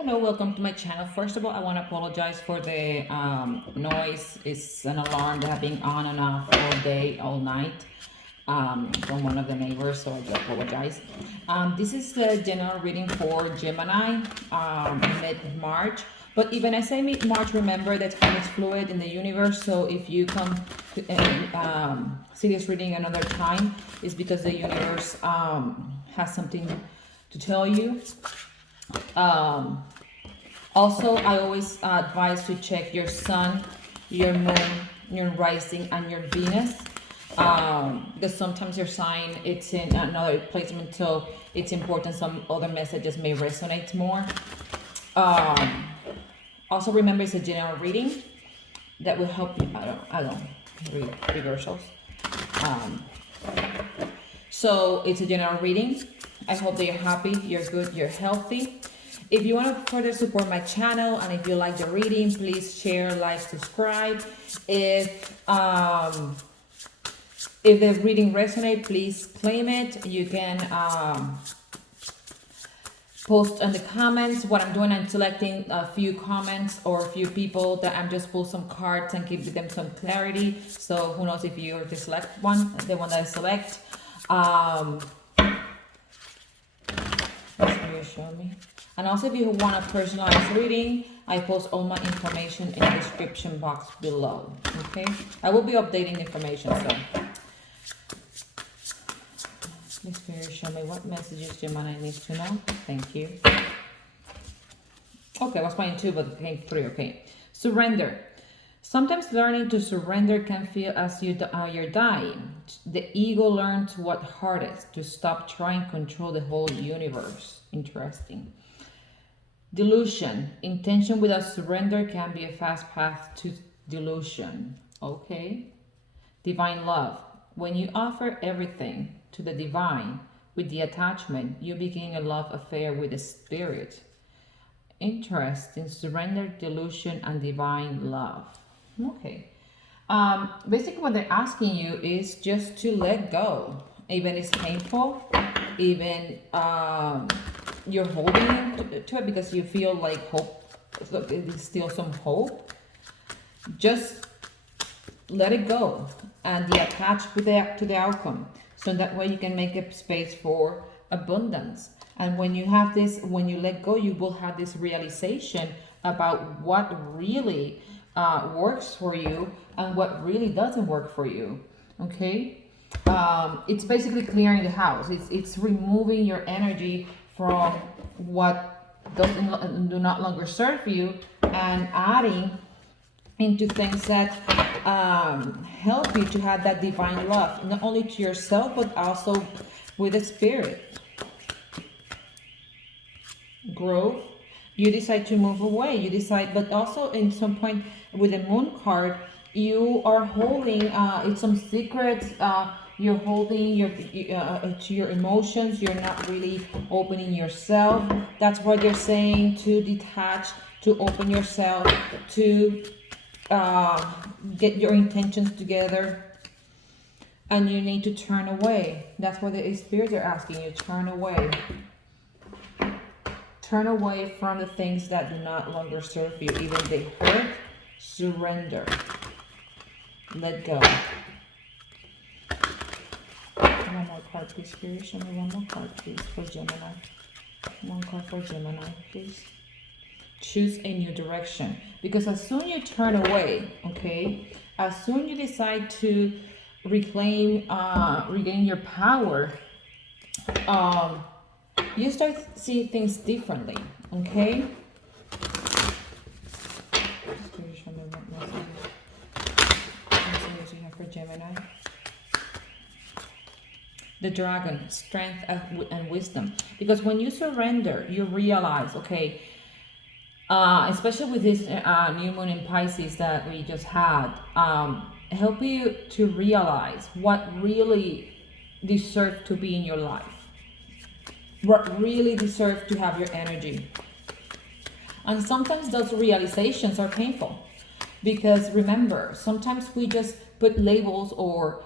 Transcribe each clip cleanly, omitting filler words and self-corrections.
Hello, welcome to my channel. First of all, I want to apologize for the noise. It's an alarm that have been on and off all day, all night from one of the neighbors, so I do apologize. This is the general reading for Gemini, mid-March. But even I say mid-March, remember that time is fluid in the universe. So if you come to see this reading another time, it's because the universe has something to tell you. Also, I always advise to check your sun, your moon, your rising, and your Venus. Because sometimes your sign it's in another placement, so it's important. Some other messages may resonate more. Also, remember it's a general reading that will help you. I don't read reversals. So it's a general reading. I hope that you're happy, you're good, you're healthy. If you want to further support my channel and if you like the reading, please share, like, subscribe. If the reading resonates, please claim it. You can post in the comments. What I'm doing, I'm selecting a few comments or a few people that I'm just pull some cards and give them some clarity. So who knows if you're to select one, the one that I select. Show me. And also if you want a personalized reading, I post all my information in the description box below. Okay, I will be updating the information. So please Spirit show me what messages Gemini needs to know. Thank you. Okay, I was playing 2 but came 3. Okay, surrender. Sometimes learning to surrender can feel as you're dying. The ego learns what hardest, to stop trying to control the whole universe. Interesting. Delusion. Intention without surrender can be a fast path to delusion. Okay. Divine love. When you offer everything to the divine with the attachment, you begin a love affair with the spirit. Interesting. Surrender, delusion, and divine love. Okay. Basically what they're asking you is just to let go. Even it's painful, even you're holding to it because you feel like hope, there's still some hope. Just let it go and be attached to the outcome. So that way you can make a space for abundance. And when you have this, when you let go, you will have this realization about what really works for you and what really doesn't work for you. Okay, it's basically clearing the house. It's removing your energy from what do not longer serve you and adding into things that help you to have that divine love, not only to yourself but also with the spirit. Growth. You decide to move away. You decide, but also in some point with the moon card, you are holding it's some secrets. You're holding your to your emotions. You're not really opening yourself. That's what they're saying, to detach, to open yourself, to get your intentions together. And you need to turn away. That's what the spirits are asking you. Turn away. Turn away from the things that do not longer serve you. Even they hurt, surrender. Let go. One more card, please, Spirit. Show me one more card, please, for Gemini. One card for Gemini, please. Choose a new direction. Because as soon you turn away, okay, as soon you decide to regain your power, you start seeing things differently. Okay. Spirit, show me what messages you have for Gemini. The dragon, strength and wisdom. Because when you surrender, you realize, okay, especially with this new moon in Pisces that we just had, help you to realize what really deserves to be in your life. What really deserves to have your energy. And sometimes those realizations are painful. Because remember, sometimes we just put labels or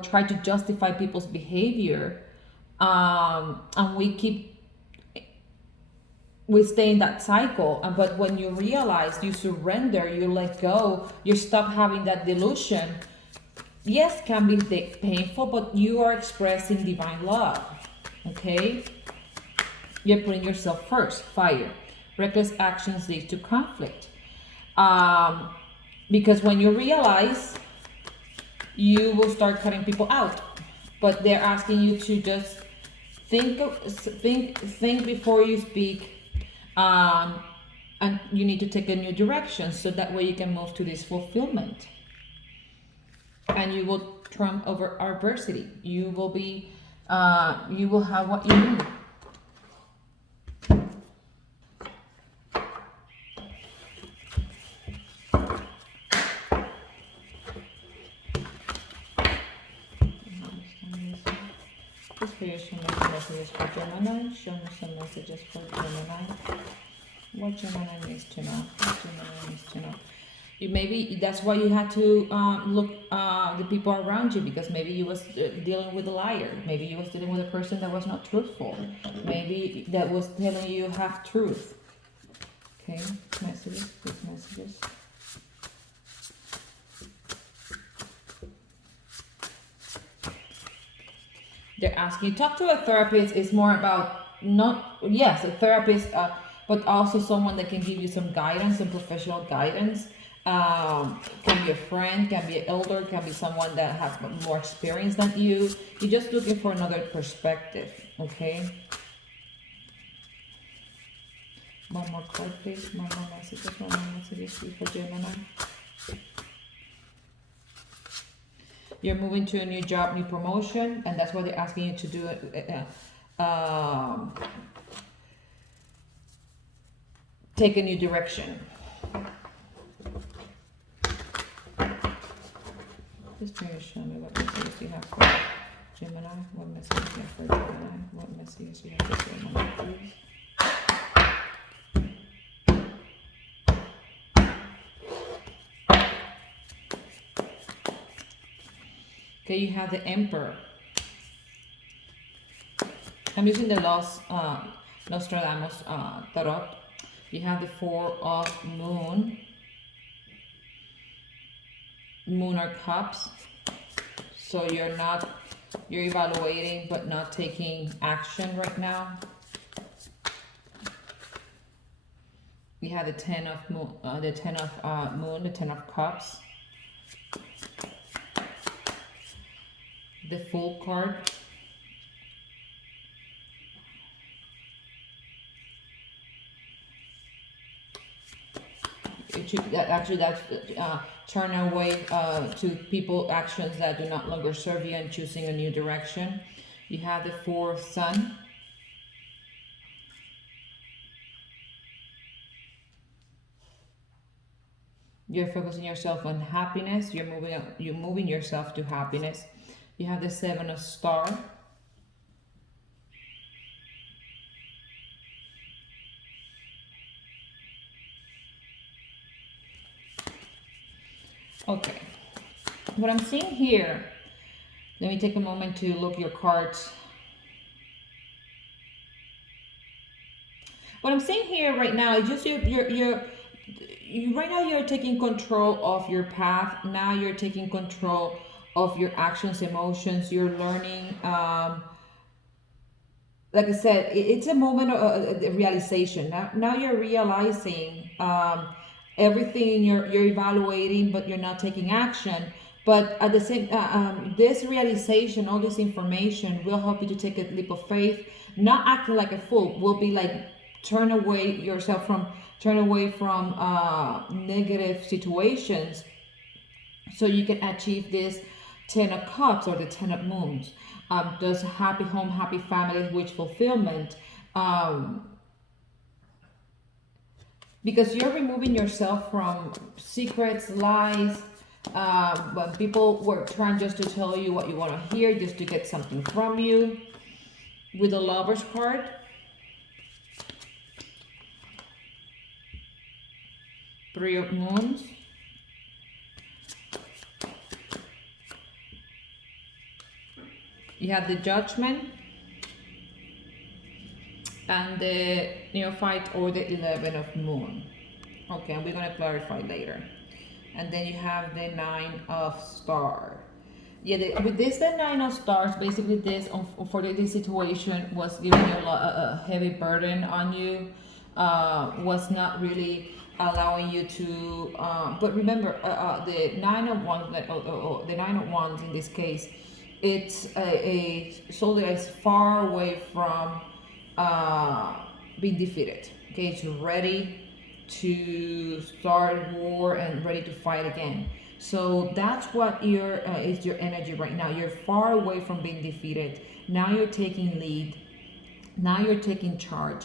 try to justify people's behavior, and we keep we stay in that cycle. But when you realize, you surrender, you let go, you stop having that delusion. Yes, can be painful, but you are expressing divine love. Okay, you're putting yourself first. Fire. Reckless actions lead to conflict. Because when you realize, you will start cutting people out. But they're asking you to just think before you speak, and you need to take a new direction, so that way you can move to this fulfillment, and you will trump over adversity. You will be, you will have what you need. Show me some messages for Gemini. Show me some messages for Gemini. What Gemini needs to know. What Gemini needs to know. You maybe that's why you had to look the people around you, because maybe you was dealing with a liar. Maybe you was dealing with a person that was not truthful. Maybe that was telling you half truth. Okay, messages, please messages. They're asking you, talk to a therapist. Is more about, not, yes, a therapist, but also someone that can give you some guidance, some professional guidance. Can be a friend, can be an elder, can be someone that has more experience than you. You're just looking for another perspective. Okay, one more card, please. One more messages. One more messages for Gemini. You're moving to a new job, new promotion, and that's what they're asking you to do. Take a new direction. Just show me what messages you have for Gemini. What messages you have for Gemini? What messages you have for Gemini, please? Okay, you have the Emperor. I'm using the Nostradamus Tarot. You have the Four of Moon. Moon are cups. So you're evaluating but not taking action right now. You have the Ten of Moon, the Ten of Cups. The Fool card. That's turn away to people, actions that do not longer serve you, and choosing a new direction. You have the Four of Sun. You're focusing yourself on happiness. You're moving yourself to happiness. You have the Seven of Star. Okay. What I'm seeing here, let me take a moment to look your cards. What I'm seeing here right now is just right now you're taking control of your path. Now you're taking control of your actions, emotions. You're learning. Like I said, it's a moment of realization. Now you're realizing everything. You're evaluating, but you're not taking action. But at the same, this realization, all this information will help you to take a leap of faith. Not acting like a fool. Will be like turn away from negative situations, so you can achieve this Ten of Cups or the Ten of Moons. Does happy home, happy family, wish fulfillment. Because you're removing yourself from secrets, lies. When people were trying just to tell you what you want to hear, just to get something from you. With the Lover's card. Three of Moons. You have the Judgment. and the neophyte or the 11 of moon. Okay, and we're going to clarify later. And then you have the 9 of star. Yeah, with this, the 9 of stars, basically this for this situation was giving you a heavy burden on you, was not really allowing you to, but remember, the 9 of wands, the 9 of wands in this case, it's a soul that is far away from being defeated. Okay, it's ready to start war and ready to fight again. So that's what your is your energy right now. You're far away from being defeated. Now you're taking lead. Now you're taking charge.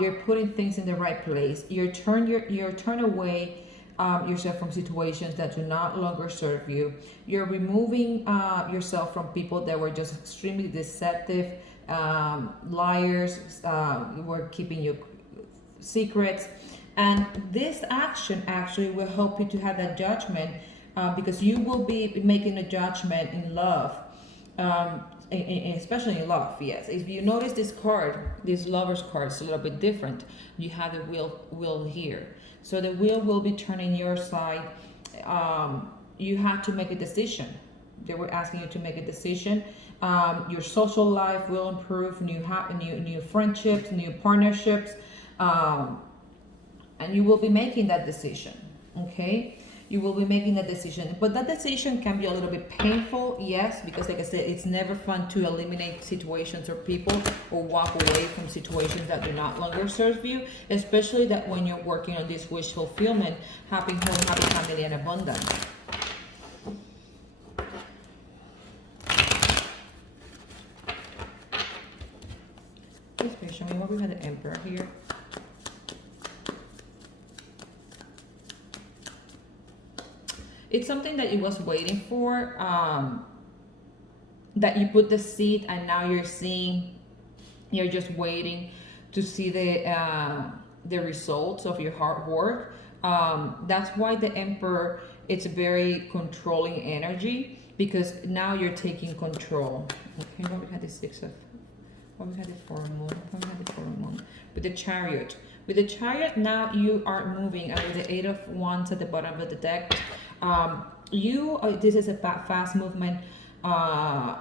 You're putting things in the right place. You're turn away yourself from situations that do not longer serve you. You're removing yourself from people that were just extremely deceptive, liars, were keeping you secrets. And this action actually will help you to have that judgment, because you will be making a judgment in love, especially in love. Yes, if you notice this card, this lover's card, is a little bit different. You have the wheel here, so the wheel will be turning your side. You have to make a decision. They were asking you to make a decision. Your social life will improve. New friendships, new partnerships. And you will be making that decision. Okay, you will be making that decision, but that decision can be a little bit painful, yes, because like I said, it's never fun to eliminate situations or people or walk away from situations that do not longer serve you, especially that when you're working on this wish fulfillment, happy home, happy family, and abundance. Please show me what we had the Emperor here. It's something that you was waiting for, that you put the seed and now you're just waiting to see the results of your hard work. That's why the Emperor, it's a very controlling energy, because now you're taking control. Okay, what we had the we had the full moon. With the Chariot. With the Chariot, now you are moving, and with the 8 of Wands at the bottom of the deck, this is a fast movement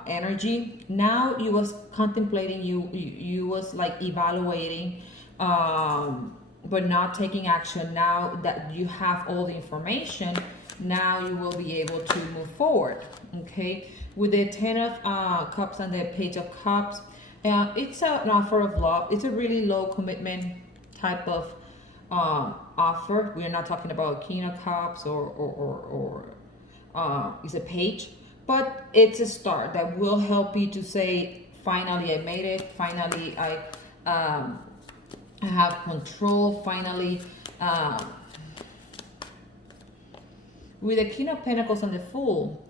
energy. Now you was contemplating, you was like evaluating, but not taking action. Now that you have all the information, now you will be able to move forward. Okay, with the 10 of Cups and the Page of Cups, it's an offer of love. It's a really low commitment type of offer. We're not talking about King of Cups or it's a page, but it's a start that will help you to say, finally I made it. Finally I have control. Finally, with the King of Pentacles and the Fool,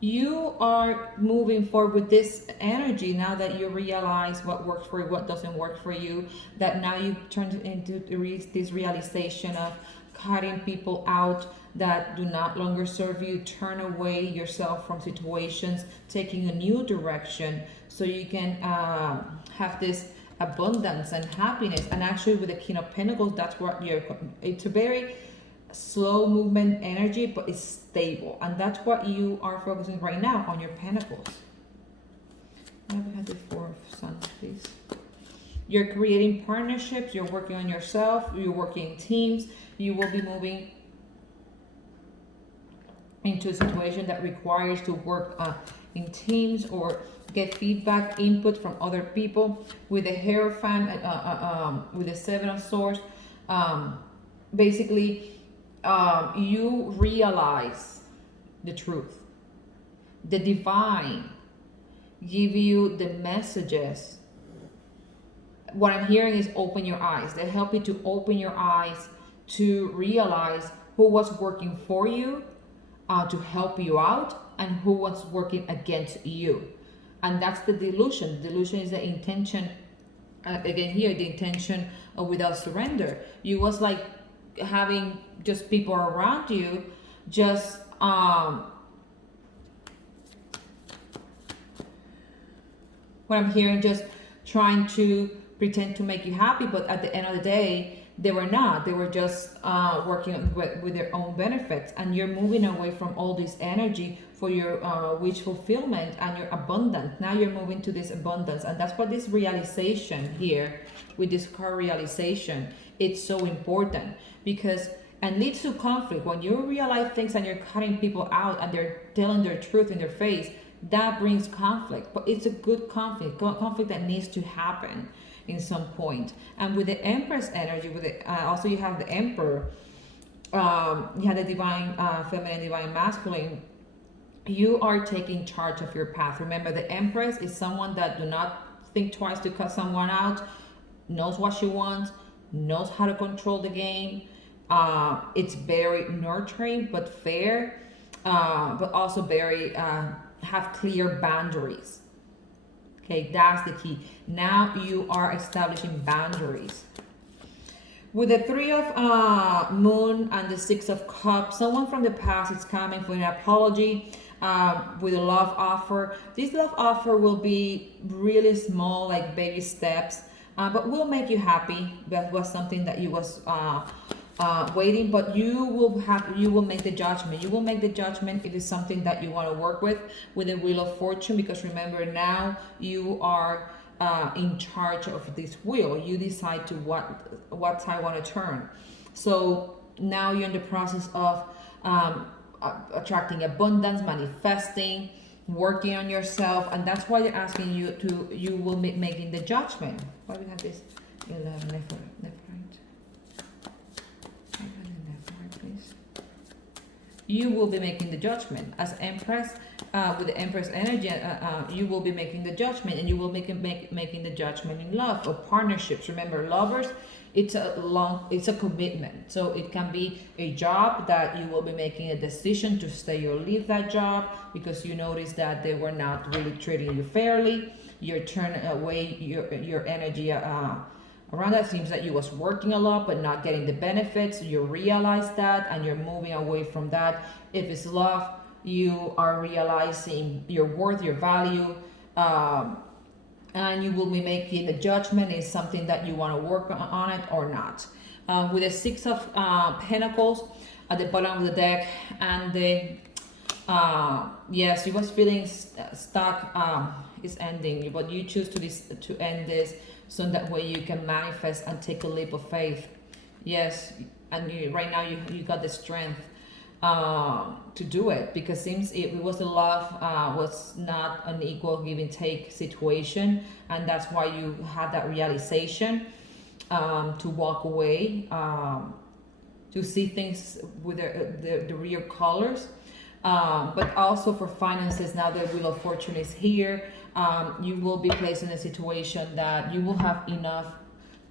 you are moving forward with this energy now that you realize what works for you, what doesn't work for you, that now you turned into this realization of cutting people out that do not longer serve you, turn away yourself from situations, taking a new direction so you can have this abundance and happiness. And actually with the King of Pentacles, that's what it's a very slow movement energy, but it's stable, and that's what you are focusing right now on, your pentacles. Now we have the 4 of Sons, please. You're creating partnerships, you're working on yourself, you're working in teams. You will be moving into a situation that requires to work in teams or get feedback, input from other people. With the Hierophant, with the 7 of Swords, basically you realize the truth. The divine give you the messages. What I'm hearing is open your eyes. They help you to open your eyes to realize who was working for you, to help you out, and who was working against you. And that's the delusion. Delusion is the intention. Again here, the intention of without surrender. You was like having just people around you, just what I'm hearing, just trying to pretend to make you happy, but at the end of the day, they were not. They were just working with their own benefits, and you're moving away from all this energy for your wish fulfillment and your abundance. Now you're moving to this abundance, and that's what this realization here with this car realization, it's so important, because and leads to conflict. When you realize things and you're cutting people out and they're telling their truth in their face, that brings conflict. But it's a good conflict that needs to happen in some point. And with the Empress energy, with the also you have the Emperor, you have the divine feminine, divine masculine. You are taking charge of your path. Remember, the Empress is someone that do not think twice to cut someone out, knows what she wants, knows how to control the game. It's very nurturing but fair, but also very have clear boundaries. Okay, that's the key. Now you are establishing boundaries. With the Three of Moon and the Six of Cups, someone from the past is coming for an apology, with a love offer. This love offer will be really small, like baby steps, but will make you happy. That was something that you was waiting, but you will make the judgment. You will make the judgment if it's something that you want to work with the Wheel of Fortune, because remember, now you are in charge of this wheel. You decide to what side want to turn. So now you're in the process of attracting abundance, manifesting, working on yourself, and that's why they're asking you to. You will be making the judgment. Why do we have this 11 left, right? You will be making the judgment as Empress, with the Empress energy. You will be making the judgment, and you will making the judgment in love or partnerships. Remember, lovers, it's a commitment. So it can be a job that you will be making a decision to stay or leave that job because you notice that they were not really treating you fairly. You're turning away your energy around that. Seems that you was working a lot but not getting the benefits. You realize that and you're moving away from that. If it's love, you are realizing your worth, your value, and you will be making the judgment is something that you want to work on it or not. With the Six of Pentacles at the bottom of the deck, and the yes, you was feeling stuck, is ending, but you choose to end this so that way you can manifest and take a leap of faith. Yes, and right now you got the strength to do it, because since it was a love, was not an equal give and take situation, and that's why you had that realization to walk away, to see things with the real colors. But also for finances, now the Wheel of Fortune is here. You will be placed in a situation that you will have enough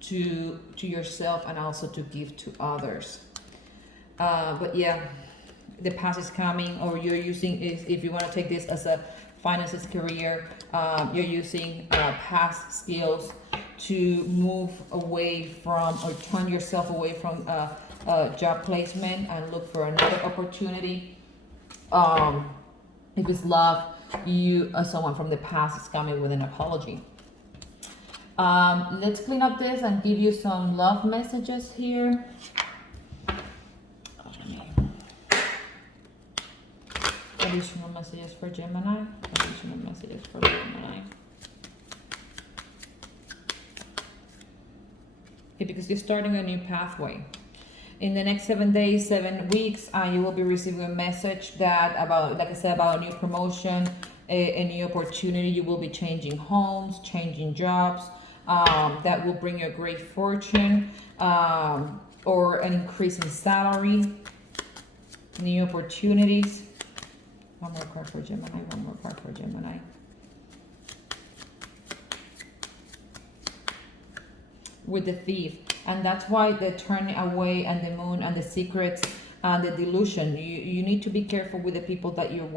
to yourself and also to give to others. But yeah, the past is coming, or you're using, if you want to take this as a finances career, you're using past skills to move away from or turn yourself away from job placement and look for another opportunity. If it's love, someone from the past is coming with an apology. Let's clean up this and give you some love messages here. Additional messages for Gemini. Additional messages for Gemini. Okay, because you're starting a new pathway. In the next 7 days, 7 weeks, you will be receiving a message that about, like I said, about a new promotion, a new opportunity. You will be changing homes, changing jobs. That will bring you a great fortune, or an increase in salary, new opportunities. One more card for Gemini, one more card for Gemini. With the Thief. And that's why the turning away and the Moon and the secrets and the delusion. You need to be careful with the people that you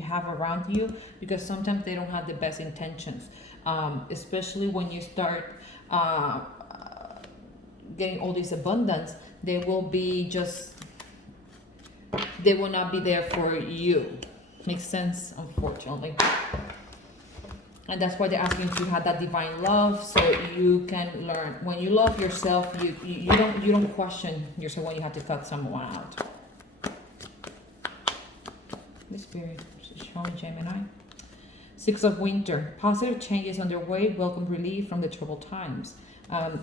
have around you, because sometimes they don't have the best intentions. Especially when you start getting all this abundance, they will not be there for you. Makes sense, unfortunately. And that's why they're asking to have that divine love, so you can learn. When you love yourself, you don't question yourself when you have to cut someone out. The Spirit is showing Gemini. Six of Winter. Positive changes underway. Welcome relief from the troubled times.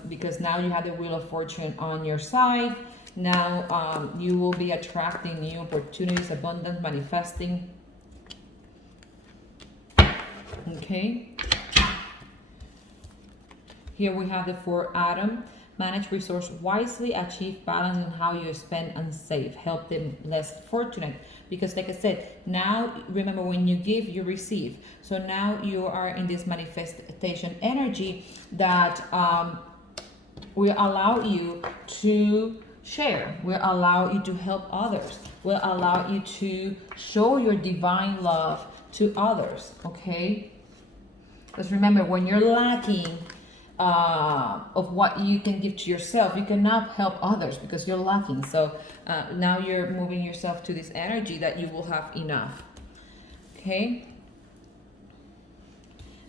Because now you have the Wheel of Fortune on your side. Now you will be attracting new opportunities, abundance, manifesting. Okay. Here we have the 4 Atom. Manage resource wisely, achieve balance in how you spend and save. Help them less fortunate. Because like I said, now remember, when you give, you receive. So now you are in this manifestation energy that will allow you to share, will allow you to help others, will allow you to show your divine love to others, okay? Because remember, when you're lacking of what you can give to yourself, you cannot help others because you're lacking. So now you're moving yourself to this energy that you will have enough, okay?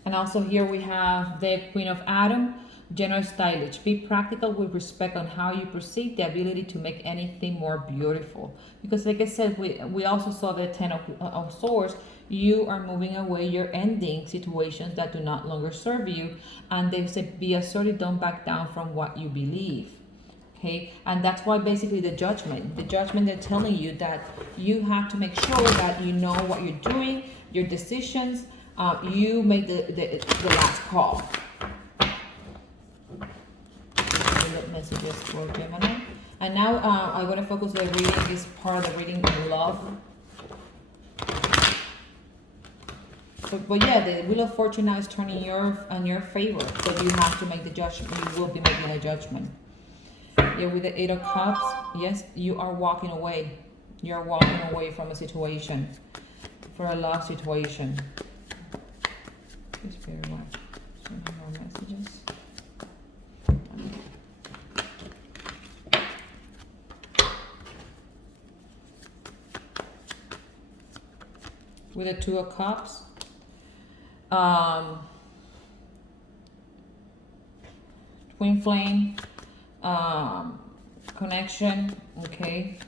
And also here we have the Queen of Atom. Generous, stylish. Be practical with respect on how you proceed, the ability to make anything more beautiful. Because like I said, we also saw the 10 of Swords. You are moving away, you're ending situations that do not longer serve you. And they said, be assertive, don't back down from what you believe. Okay, and that's why basically the judgment, they're telling you that you have to make sure that you know what you're doing, your decisions, you make the last call. Messages for Gemini. And now I'm going to focus the reading, this part of the reading on love. But yeah, the Wheel of Fortune now is turning in your favor. So you have to make the judgment. You will be making a judgment. Yeah, with the 8 of Cups, yes, you are walking away. You're walking away from a situation, for a love situation. Please very much. Send more messages. With the 2 of Cups, twin flame, connection, okay.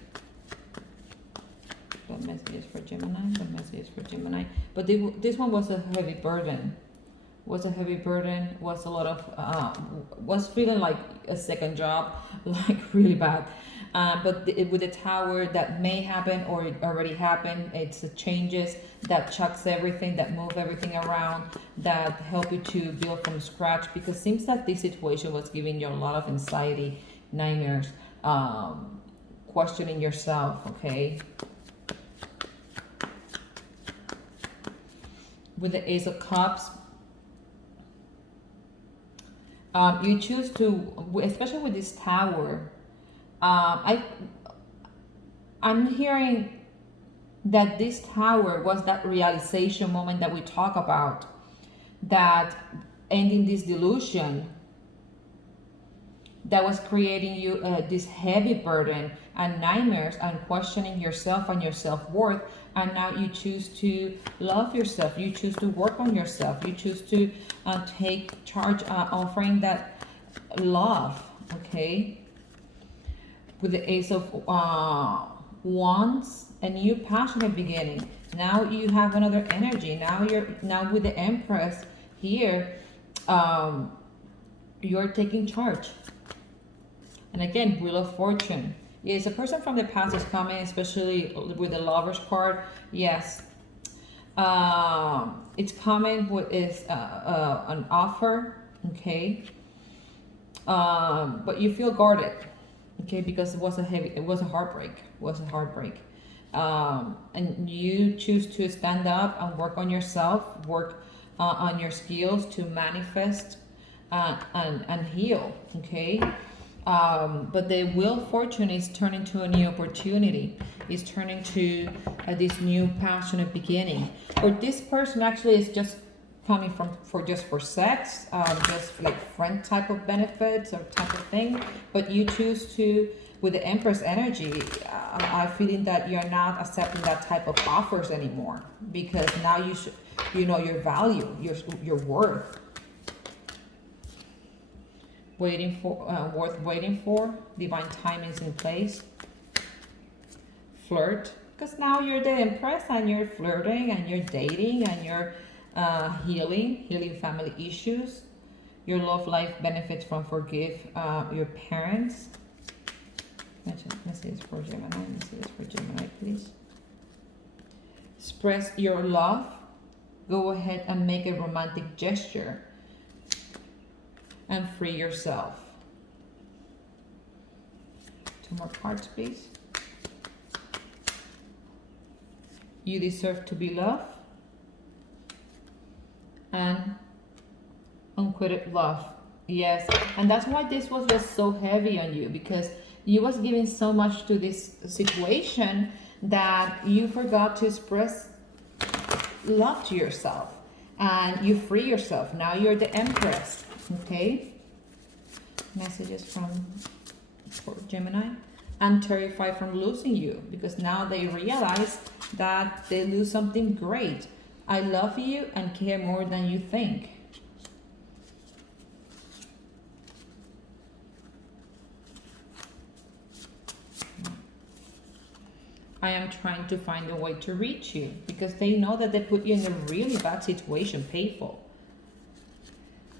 The message is for Gemini, but this one was a heavy burden. Was a lot of, was feeling like a second job, like really bad. But with the Tower, that may happen or it already happened. It's the changes that chucks everything, that move everything around, that help you to build from scratch. Because it seems that this situation was giving you a lot of anxiety, nightmares, questioning yourself, okay? With the Ace of Cups, you choose to, especially with this Tower, I'm hearing that this Tower was that realization moment that we talk about, that ending this delusion that was creating you this heavy burden and nightmares and questioning yourself and your self-worth. And now you choose to love yourself, you choose to work on yourself, you choose to take charge, offering that love, okay? With the Ace of Wands, a new passionate beginning. Now you have another energy. Now with the Empress here, you're taking charge. And again, Wheel of Fortune. Yes, a person from the past is coming, especially with the Lovers card. Yes, it's coming with an offer. Okay, but you feel guarded. Okay, because it was a heartbreak. And you choose to stand up and work on yourself, work on your skills to manifest and heal. Okay. But the Wheel of Fortune is turning to a new opportunity. Is turning to this new passionate beginning. Or this person actually is just coming for sex, just like friend type of benefits or type of thing. But you choose to, with the Empress energy, I'm feeling that you're not accepting that type of offers anymore, because now you know your value, your worth. Worth waiting for. Divine timing is in place. Flirt, because now you're the Empress and you're flirting and you're dating and you're healing family issues. Your love life benefits from forgive your parents. Message for Gemini. Message for Gemini, please. Express your love. Go ahead and make a romantic gesture and free yourself. 2 more cards, please. You deserve to be loved. And unquitted love. Yes, and that's why this was just so heavy on you, because you was giving so much to this situation that you forgot to express love to yourself, and you free yourself. Now you're the Empress. Okay, messages for Gemini. I'm terrified from losing you, because now they realize that they lose something great. I love you and care more than you think. I am trying to find a way to reach you, because they know that they put you in a really bad situation, painful.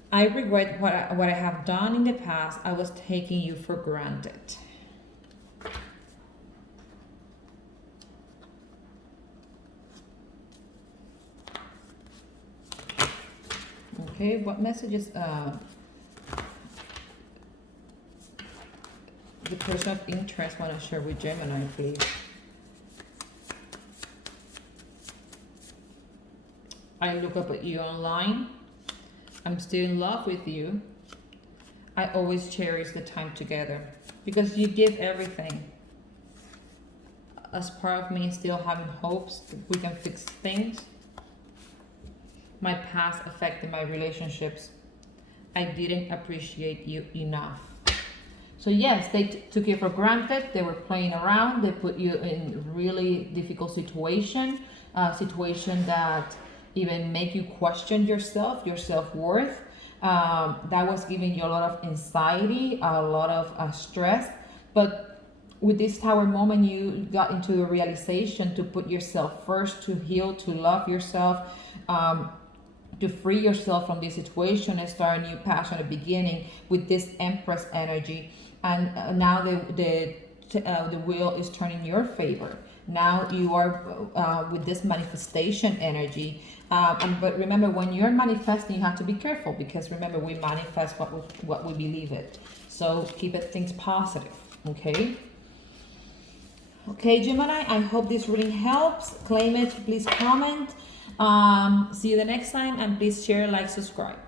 I regret what I have done in the past. I was taking you for granted. Okay, what messages the person of interest want to share with Gemini, please? I look up at you online. I'm still in love with you. I always cherish the time together, because you give everything. As part of me still having hopes that we can fix things. My past affected my relationships. I didn't appreciate you enough. So yes, they took you for granted. They were playing around. They put you in really difficult situation, situation that even make you question yourself, your self-worth. That was giving you a lot of anxiety, a lot of stress. But with this Tower moment, you got into the realization to put yourself first, to heal, to love yourself, to free yourself from this situation and start a new passionate beginning with this Empress energy. And now the wheel is turning in your favor. Now you are with this manifestation energy. But remember, when you're manifesting, you have to be careful, because remember, we manifest what we believe it. So keep it things positive, okay? Okay, Gemini, I hope this reading helps. Claim it, please comment. See you the next time, and please share, like, subscribe.